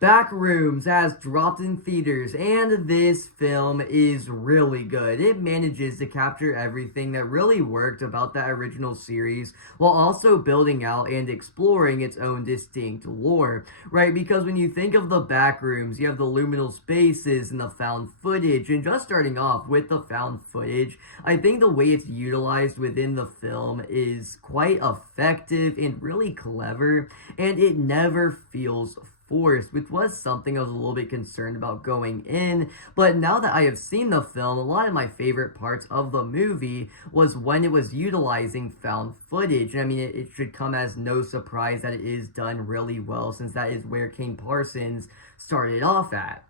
Backrooms has dropped in theaters, and this film is really good. It manages to capture everything that really worked about that original series, while also building out and exploring its own distinct lore, right? Because when you think of the Backrooms, you have the liminal spaces and the found footage, and just starting off with the found footage, I think the way it's utilized within the film is quite effective and really clever, and it never feels forced, which was something I was a little bit concerned about going in. But now that I have seen the film, a lot of my favorite parts of the movie was when it was utilizing found footage. And I mean, it should come as no surprise that it is done really well, since that is where Kane Parsons started off at.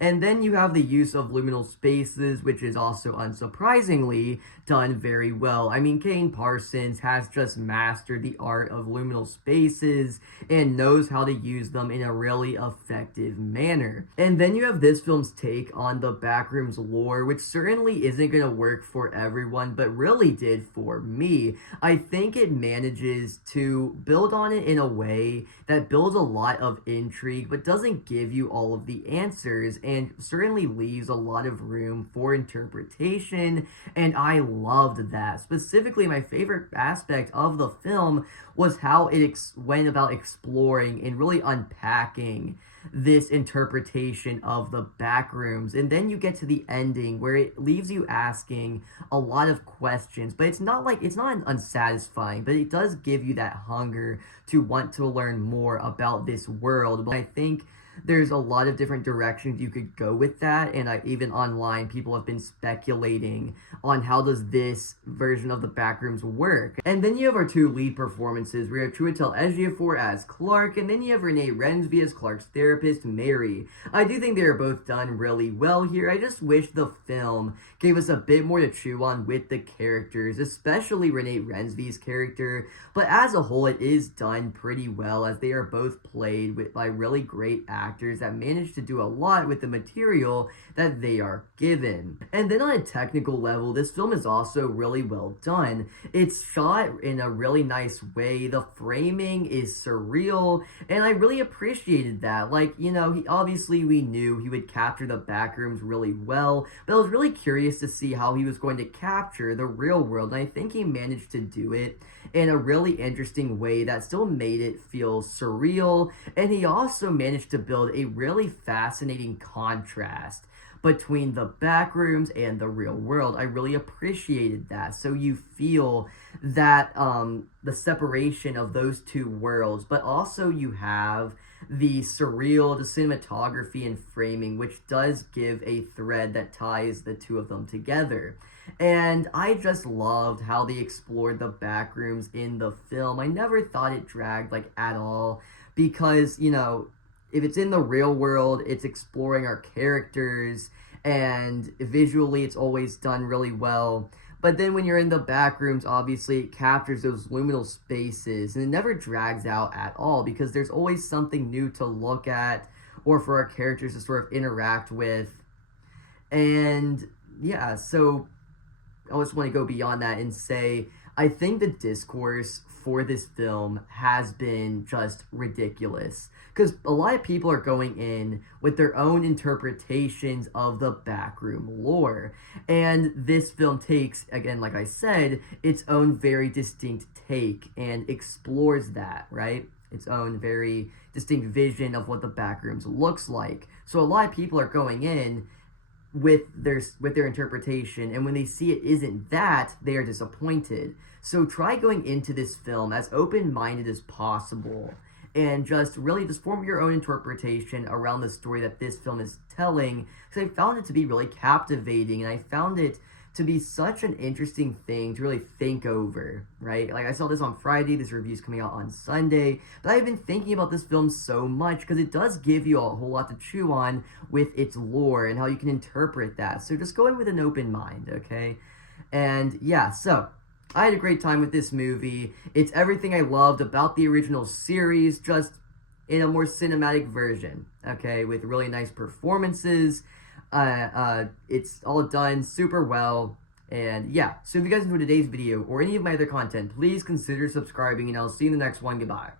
And then you have the use of liminal spaces, which is also unsurprisingly done very well. I mean, Kane Parsons has just mastered the art of liminal spaces and knows how to use them in a really effective manner. And then you have this film's take on the Backrooms lore, which certainly isn't going to work for everyone, but really did for me. I think it manages to build on it in a way that builds a lot of intrigue, but doesn't give you all of the answers, and certainly leaves a lot of room for interpretation, and I loved that. Specifically, my favorite aspect of the film was how it went about exploring and really unpacking this interpretation of the Backrooms. And then you get to the ending where it leaves you asking a lot of questions, but it's not unsatisfying, but it does give you that hunger to want to learn more about this world. But I think there's a lot of different directions you could go with that, and even online people have been speculating on how does this version of the Backrooms work. And then you have our two lead performances. We have Chiwetel Ejiofor as Clark, and then you have Renee Rensby as Clark's therapist, Mary. I do think they are both done really well here. I just wish the film gave us a bit more to chew on with the characters, especially Renee Rensby's character, but as a whole it is done pretty well, as they are both played by really great actors that manage to do a lot with the material that they are given. And then on a technical level, this film is also really well done. It's shot in a really nice way. The framing is surreal, and I really appreciated that. Like, you know, obviously we knew he would capture the Backrooms really well, but I was really curious to see how he was going to capture the real world, and I think he managed to do it in a really interesting way that still made it feel surreal, and he also managed to build a really fascinating contrast between the Backrooms and the real world. I really appreciated that. So you feel that the separation of those two worlds, but also you have the surreal, the cinematography and framing, which does give a thread that ties the two of them together. And I just loved how they explored the Backrooms in the film. I never thought it dragged at all, because, you know, if it's in the real world, it's exploring our characters, and visually it's always done really well. But then when you're in the Backrooms, obviously it captures those liminal spaces, and it never drags out at all, because there's always something new to look at or for our characters to sort of interact with. And yeah, so I just want to go beyond that and say, I think the discourse for this film has been just ridiculous, because a lot of people are going in with their own interpretations of the backroom lore, and this film takes, again, like I said, its own very distinct take and explores that, right? Its own very distinct vision of what the Backrooms looks like. So a lot of people are going in with their interpretation, and when they see it isn't that, they are disappointed. So try going into this film as open-minded as possible, and just really just form your own interpretation around the story that this film is telling, because I found it to be really captivating, and I found it to be such an interesting thing to really think over, right? Like, I saw this on Friday, this review's coming out on Sunday, but I've been thinking about this film so much, because it does give you a whole lot to chew on with its lore and how you can interpret that. So just go in with an open mind, okay? And yeah, so I had a great time with this movie. It's everything I loved about the original series, just in a more cinematic version, okay, with really nice performances. It's all done super well, and yeah, so if you guys enjoyed today's video or any of my other content, please consider subscribing, and I'll see you in the next one. Goodbye.